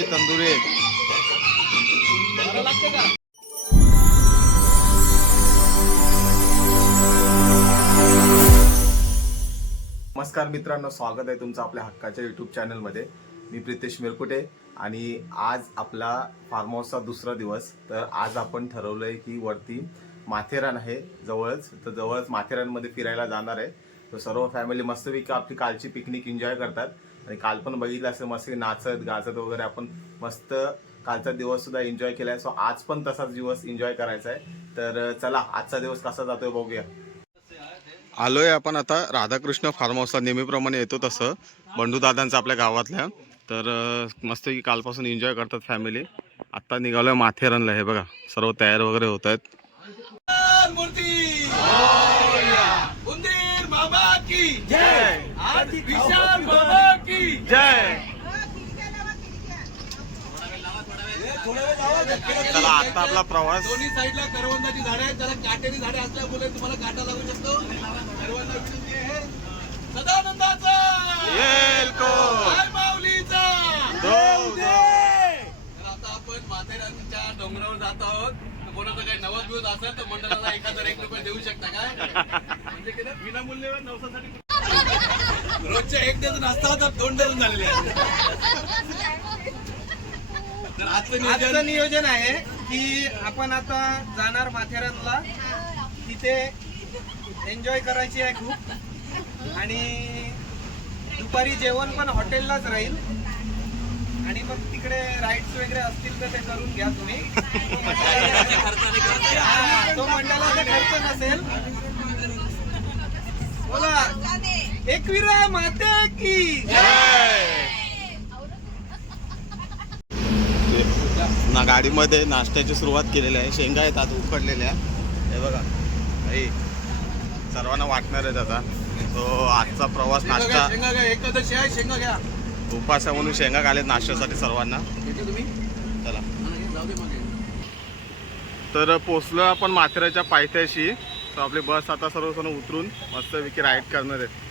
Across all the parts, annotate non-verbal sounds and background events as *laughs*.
आहे. तंदुरी आहे. नमस्कार मित्रांनो स्वागत आहे तुमचं आपल्या हक्काच्या युट्यूब चॅनलमध्ये मी प्रितेश मिरकुटे आणि आज आपला फार्म हाऊसचा दुसरा दिवस. तर आज आपण ठरवलं आहे की वरती माथेरान आहे जवळच. तर जवळच माथेरानमध्ये फिरायला जाणार आहे. तर सर्व फॅमिली मस्तपैकी आपली कालची पिकनिक एन्जॉय करतात. आणि काल पण बघितलं असेल मस्त नाचत गाचत वगैरे आपण मस्त कालचा दिवस सुद्धा एन्जॉय केलाय. सो आज पण तसाच दिवस एन्जॉय करायचा आहे तर चला आजचा दिवस कसा जातोय बघूया. आलोय आपण आता राधाकृष्ण फार्म हाऊसला नेहमीप्रमाणे येतो तसं. बंडू दादांचं आपल्या गावातल्या. तर मस्त की कालपासून एन्जॉय करतात फॅमिली आत्ता निघालोय माथेरानला. हे बघा सर्व तयार वगैरे होत आहेत. मूर्ती उंदीर बाबा की जय आज विशाल बाबा की जय. चला आता आपला प्रवास. दोन्ही साईडला करवंदाची झाडे आहेत त्याला काटेरी झाडे असल्यामुळे तुम्हाला काटा लागू शकतो. आहे. सदानंदाचा! माऊलीचा! तर आता आपण माथेरानच्या डोंगरावर जात आहोत. कोणाचा काही नवस दिवस असेल तर मंडळाला एक हजार एक रुपये देऊ शकता काय *laughs* म्हणजे विनामूल्य नवसासाठी रोजच्या एक डझन असतात तर दोन डझन झालेले तर आजचं आजचं नियोजन नियोजन आहे की आपण आता जाणार माथेरानला. तिथे एन्जॉय करायची आहे खूप. आणि दुपारी जेवण पण हॉटेललाच राहील. आणि मग तिकडे राईड्स वगैरे असतील तर ते करून घ्या तुम्ही. हा, तो मंडळाचा खर्च नसेल. बोला. एकविरा माते की ना गाडीमध्ये नाश्त्याची सुरुवात केलेली आहे. शेंगा आहेत आता उकडलेल्या हे बघा आई सर्वांना वाटणार आहेत आता. तो आजचा प्रवास नाश्ता शेंगा घ्या एकादशी आहे शेंगा घ्या. उपास आहे म्हणून शेंगा घालेत नाश्त्यासाठी सर्वांना. तुम्ही? चला. तर पोचलो आपण माथेराच्या पायथ्याशी. तर आपली बस आता सर्वजण उतरून मस्तपैकी राईड करणार आहेत.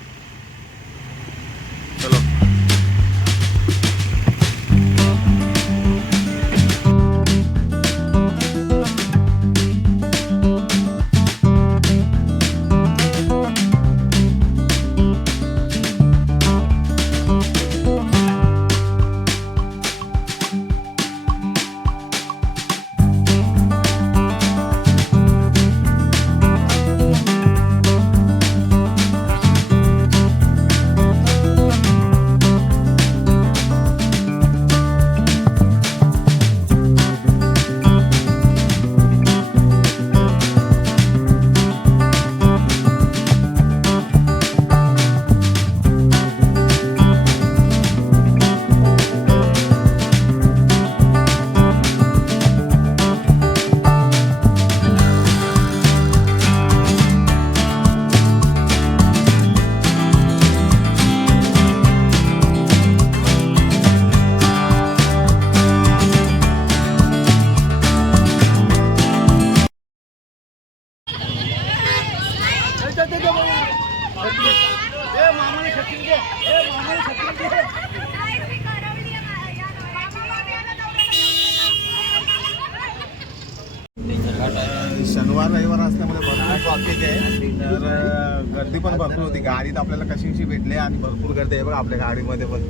आपल्या गाडीमध्ये पण.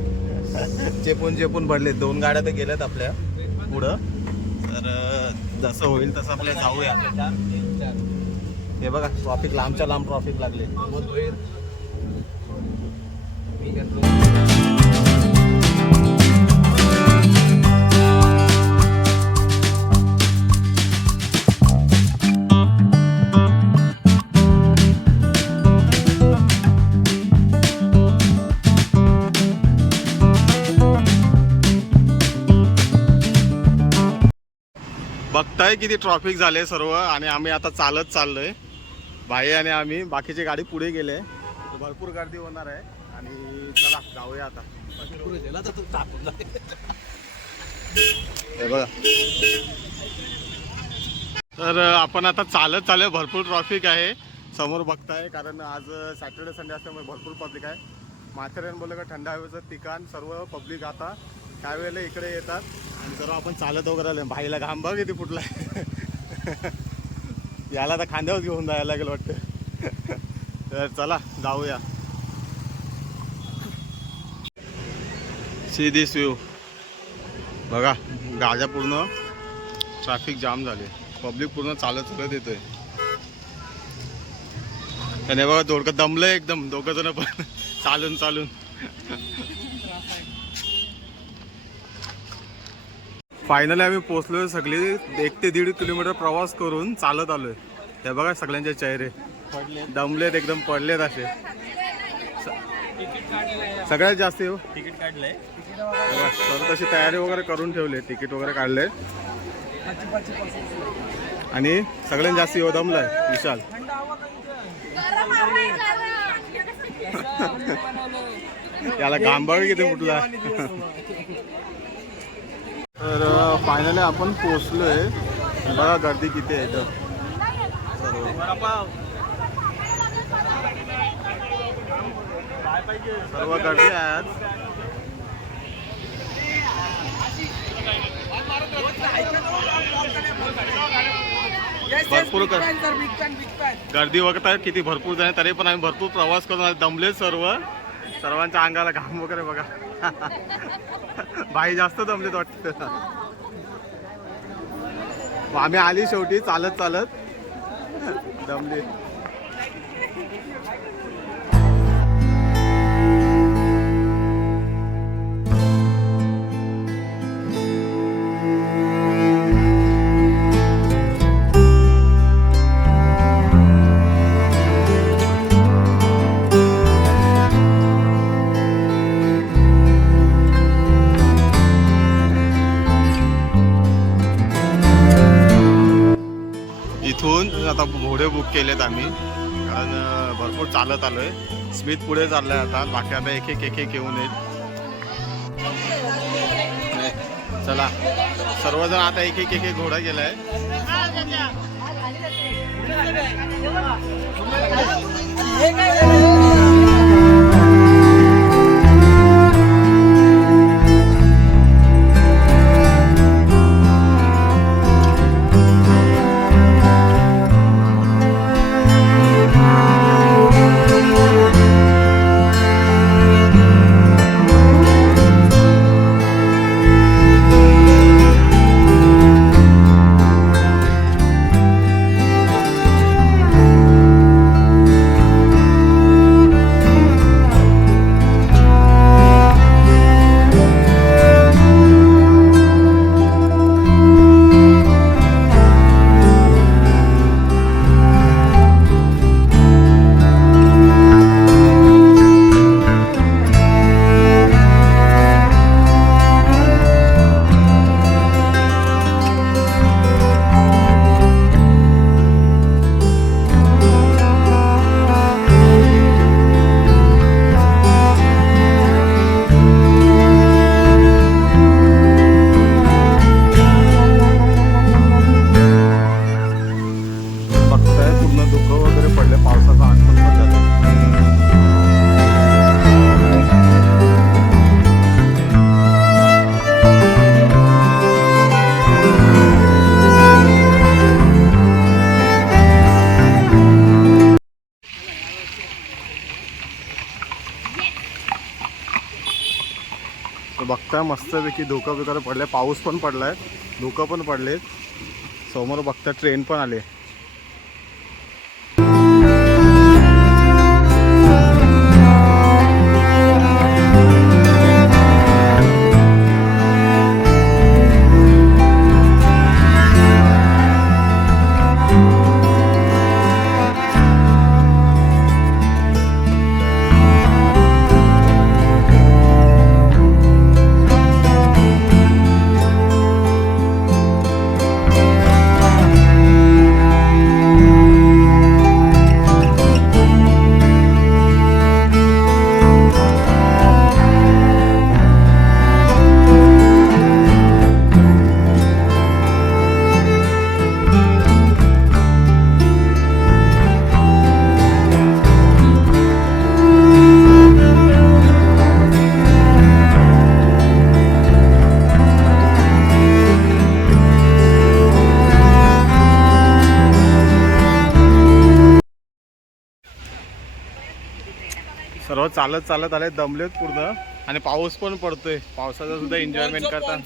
चेपून चेपून भरले दोन गाड्या तर गेल्यात आपल्या पुढं. तर जसं होईल तसं आपल्या जाऊया. हे बघा ट्रॉफिक लांबच्या लांब ट्रॉफिक लागले. बघताय किती ट्रॉफिक झाले सर्व. आणि आम्ही आता चालत चाललोय. भाई आणि आम्ही. बाकीची गाडी पुढे गेले. भरपूर गर्दी होणार आहे. आणि चला जाऊया आता. हे बघा. तर आपण आता चालत चालू भरपूर ट्रॉफिक आहे. समोर बघताय कारण आज सॅटर्डे संडे असल्यामुळे भरपूर पब्लिक आहे. माथेरान बोललं का थंड हवेचं ठिकाण सर्व पब्लिक आता. त्यावेळेला इकडे येतात. सर्व आपण चालत वगैरे आलो. भाईला घाम बघ किती फुटला याला तर खांद्यावर घेऊन जायला लागेल वाटतं. तर चला जाऊया. सी दिस व्यू बघा गाड्या पूर्ण ट्रॅफिक जाम झाले. पब्लिक पूर्ण चालत चालत येतोय. त्याने बघा दोडकं दमलंय एकदम. दोघं जण पण चालून चालून. फायनली आम्ही पोहोचलोय सगळे. एक ते दीड किलोमीटर प्रवास करून चालत आलोय. हे बघा सगळ्यांचे चेहरे. दमलेत एकदम पडलेत असे. सगळ्यात जास्त हो तिकीट काढलंय. तर तशी तयारी वगैरे करून ठेवले. तिकीट वगैरे काढले आणि सगळ्यात जास्त यो दमलाय. विशाल. याला घांबाळ किती फुटला. *laughs* *laughs* तर फायनली आपण पोचलोय बघा गर्दी किती आहे तर सर्व गर्दी आहे आज. भरपूर गर्दी. वगैरे किती भरपूर जाणे तरी पण आम्ही भरपूर प्रवास करून दमले सर्व. सर्वांच्या अंगाला घाम वगैरे बघा. *laughs* बाई जास्त दमलेत वाटत. आम्ही आली शेवटी चालत चालत. दमले आता घोडे बुक केलेत आम्ही. कारण भरपूर चालत आलो आहे स्मित पुढे चाललाय आता. बाकी आता एक एक एक एक येऊन येईल. नाही, चला. सर्वजण आता एक एक एक एक घोडा गेला आहे बघताय मस्तपैकी धोका वगैरे पडले पाऊस पण पडला आहे धुकं पण पडले समोर बघता ट्रेन पण आले. चालत चालत आले दमलेत पूर्ण. आणि पाऊस पण पडतोय. पावसाचा सुद्धा *laughs* एन्जॉयमेंट करतात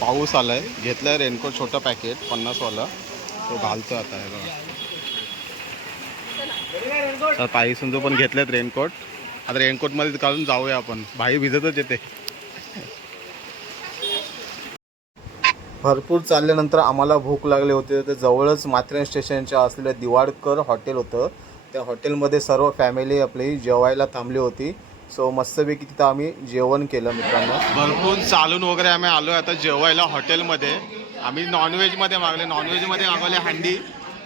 पाऊस आलाय. घेतलाय रेनकोट छोटं पॅकेट पन्नास वाला तो घालतो आता हे बघा. पायी सुंदू पण घेतलेत रेनकोट. आता रेनकोटमध्ये घालून जाऊया आपण. भाई भिजतच येते. भरपूर चालल्यानंतर आम्हाला भूक लागली होती. तर जवळच माथेरान स्टेशनच्या असलेलं दिवाडकर हॉटेल होतं. त्या हॉटेलमध्ये सर्व फॅमिली आपली जेवायला थांबली होती. सो मस्तपैकी तिथं आम्ही जेवण केलं मित्रांनो. भरपूर चालून वगैरे आम्ही आलो आता जेवायला हॉटेलमध्ये. आम्ही नॉनव्हेजमध्ये मागले. नॉनव्हेजमध्ये मागवले हंडी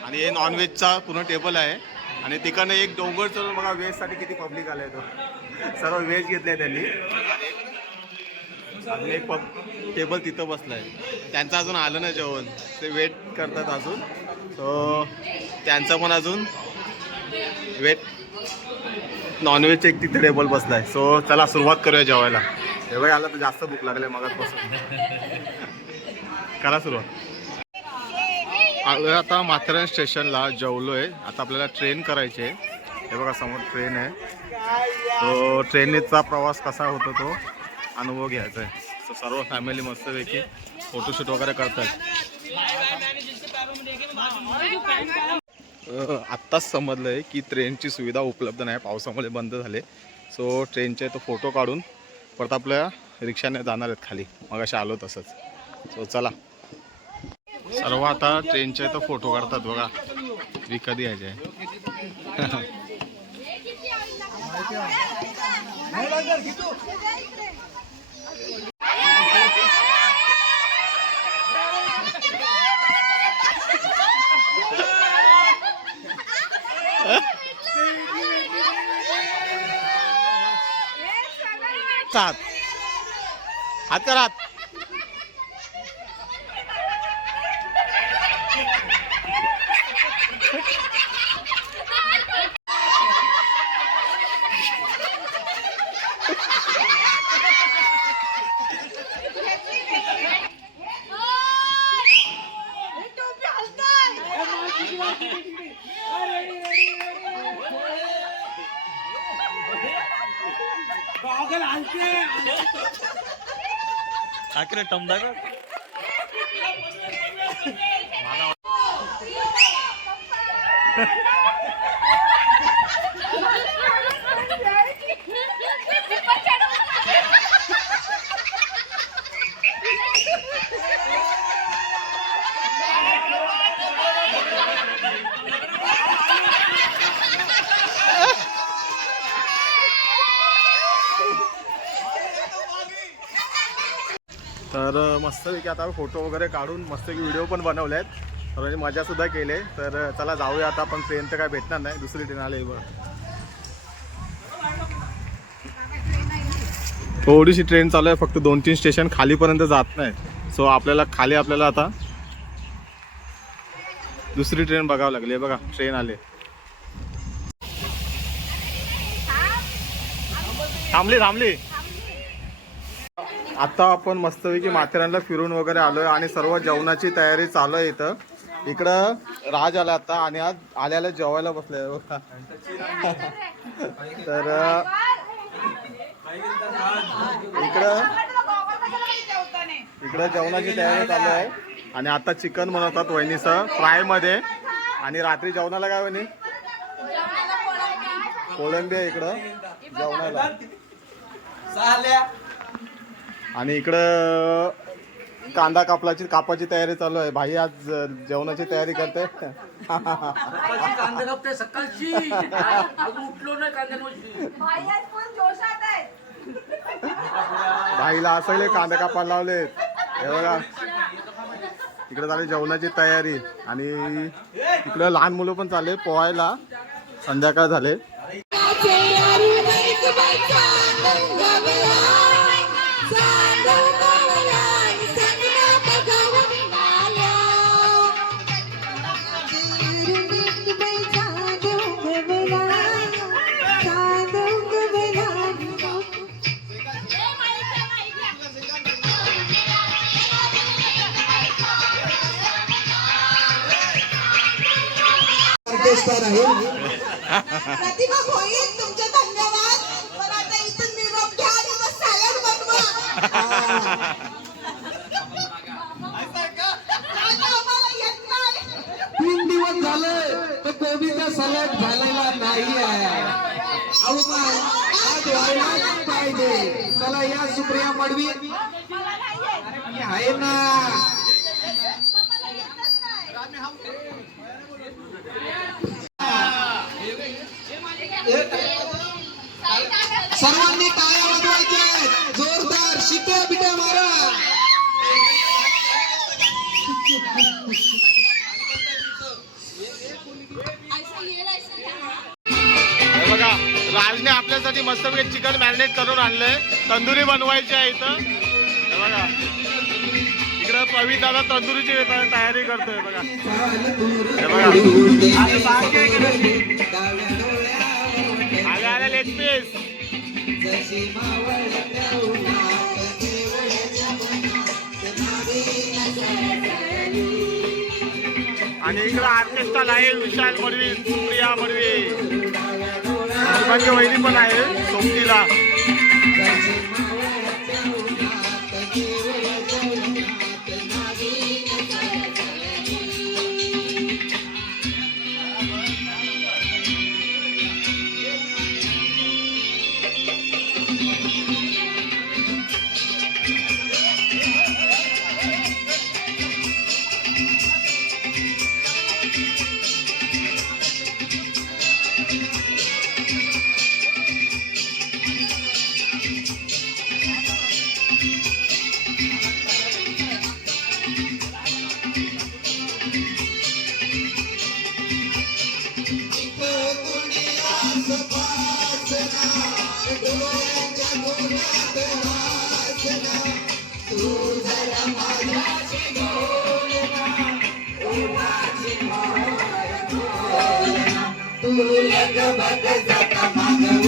आणि हे नॉनव्हेजचा पूर्ण टेबल आहे. आणि तिकडनं एक डोंगर चढून बघा व्हेजसाठी किती पब्लिक आलाय तो. सर्व व्हेज घेतले त्यांनी. अजून एक पब टेबल तिथं बसलाय. त्यांचं अजून आलं नाही जेवण. ते वेट करतात अजून. सो त्यांचं पण अजून वेट नॉनव्हेज एक तिथे टेबल बसला आहे सो चला सुरुवात करूया जेवायला. जेव्हा आलं तर जास्त भूक लागले बसून करा सुरुवात. आता माथेरान स्टेशनला जेवलोय. आता आपल्याला ट्रेन करायची आहे. हे बघा समोर ट्रेन आहे. तो ट्रेनचा प्रवास कसा होतो तो? अनुभव घ्यायचा आहे सर्व फॅमिली मस्तपैकी फोटोशूट वगैरे करतात आत्ताच समजलंय की ट्रेनची सुविधा उपलब्ध नाही पावसामुळे बंद झाले सो ट्रेनचे तो फोटो काढून परत आपल्या रिक्षाने जाणार आहेत खाली मग अशा आलो तसंच सो चला सर्व आता ट्रेनचे तो फोटो काढतात बघा विकत यायचे असतात हात करा. हात तर अ, मस्तपैकी आता फोटो वगैरे काढून मस्तपैकी व्हिडिओ पण बनवले आहेत म्हणजे मजासुद्धा केले. केली तर चला जाऊया आता. पण ट्रेन तर काय भेटणार नाही. दुसरी ट्रेन आली बघ. थोडीशी ट्रेन चालू आहे. फक्त दोन तीन स्टेशन खालीपर्यंत जात नाही. सो आपल्याला खाली आपल्याला आता दुसरी ट्रेन बघावं लागली बघा ट्रेन आले थांबली थांबली. आता आपण मस्तपैकी माथेरानला फिरून वगैरे आलोय आणि सर्व जेवणाची तयारी चालू आहे इथं. इकडं राज आला आता आणि आज आल्याला जेवायला बसलाय बघा. *laughs* तर इकडं इकडं जेवणाची तयारी चालू आहे. आणि आता चिकन बनवतात वहिनीचं फ्रायमध्ये आणि रात्री जेवणाला काय वहिनी? कोळंबी आहे इकडं. जेवणाला. आणि इकडं कांदा कापलाची कापाची तयारी चालू आहे. भाई आज जेवणाची तयारी करते. कांदे कापते सकाळची. अजून उठलो नाही भाईला असले कांदा कापायला लावलेत. हे बघा. इकडे झाली जेवणाची तयारी. आणि इकडे लहान मुलं पण चालले पोहायला. संध्याकाळ झाले. आहे प्रतिभा होईल तुमचे धन्यवाद. पण आता इथून निरोप घ्या आणि मग सॅलड बनवा. आता आम्हाला येत नाही. तीन दिवस झाले तर कोबीचा सलाड झालेला नाही आहे अहो आज व्हायलाच पाहिजे. चला या सुप्रिया मडवी. आहे ना. सर्वांनी टाळ्या वाजवायच्या जोरदार शिट्या बिट्या मारा. बघा राजने आपल्यासाठी मस्तपैकी चिकन मॅरिनेट करून आणलंय. तंदुरी बनवायची आहे इथं. बघा. इकडं दादा तंदुरीची तयारी करतोय बघा. हे बघा. आले आले आणि इकडं आर्केस्ट्रा आहे विशाल मडवी सुप्रिया मडवी माझी वहिनी पण आहे सोबतीला Vai pesar, a magro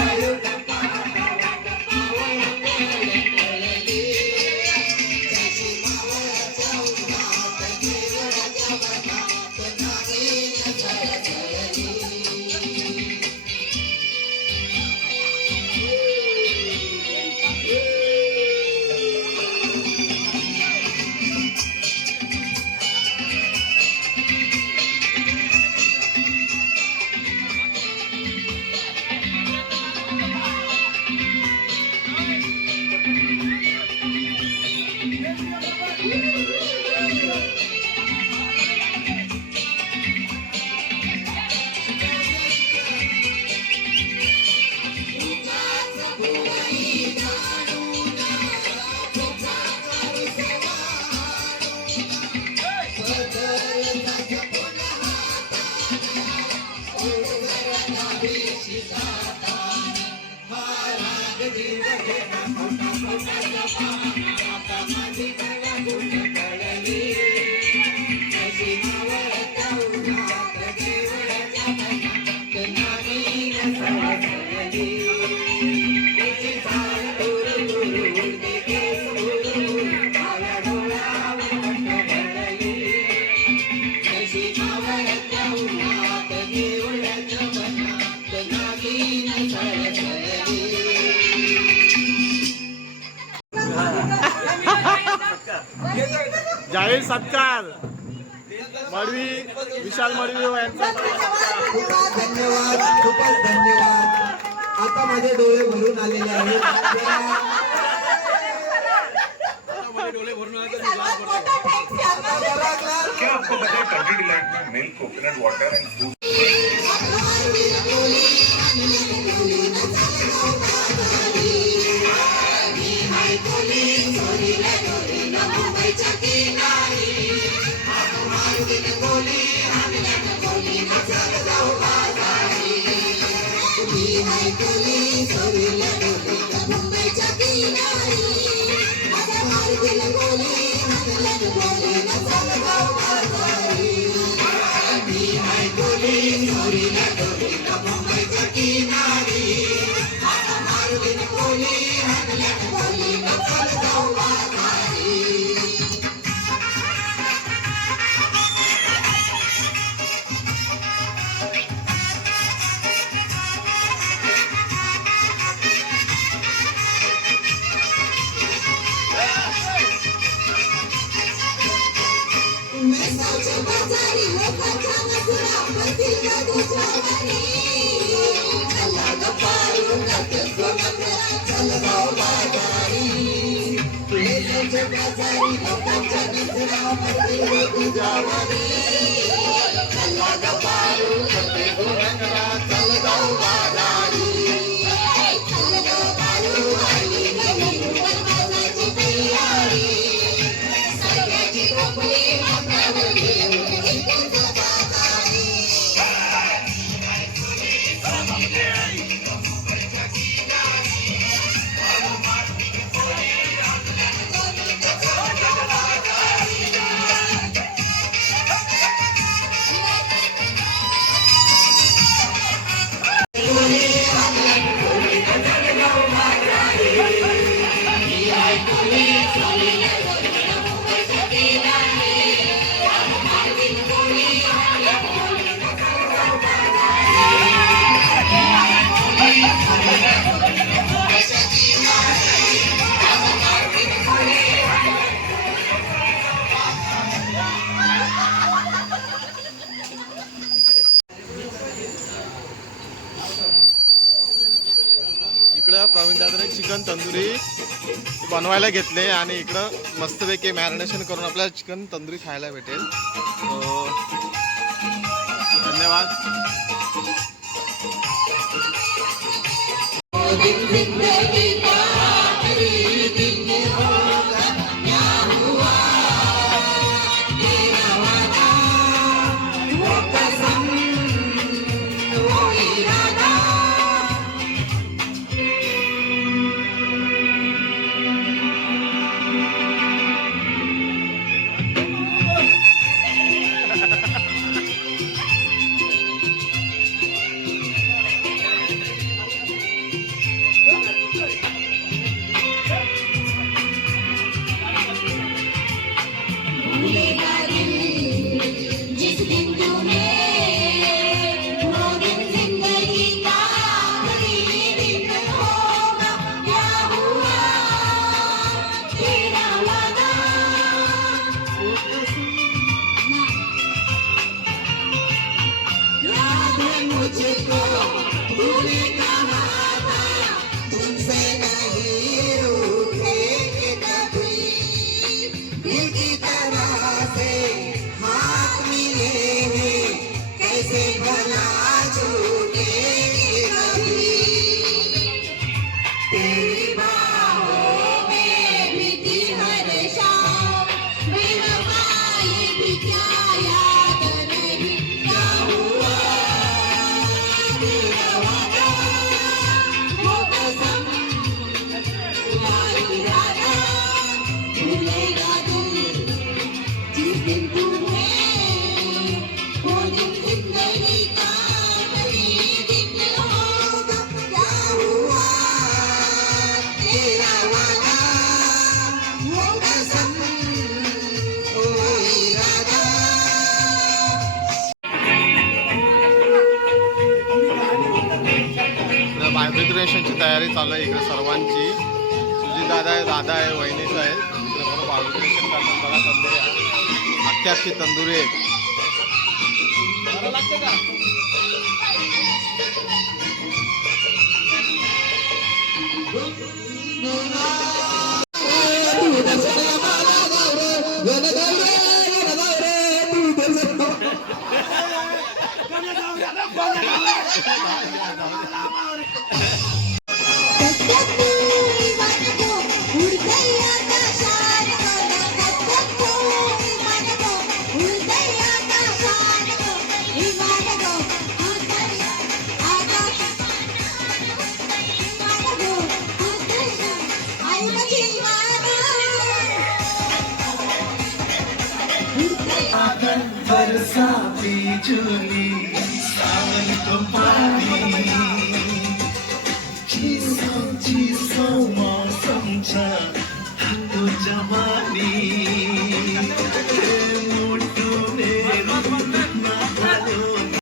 विशाल मडवी यांचा. धन्यवाद खूपच धन्यवाद. आता माझे डोळे भरून आलेले आहेत. त्या- डोळे भरून देशाच्या बाजारी लोक खाना सुरा पडतील का दुसऱ्याने चला ग पाळून जाते स्वतंत्र चल गाव बाजारी देशाच्या बाजारी लोकांच्या दुसऱ्या पडतील का दुसऱ्याने चला ग पाळून चिकनला घेतले आणि इकडं मस्तपैकी मॅरिनेशन करून आपल्याला चिकन तंदुरी खायला भेटेल. हो. धन्यवाद. দূরে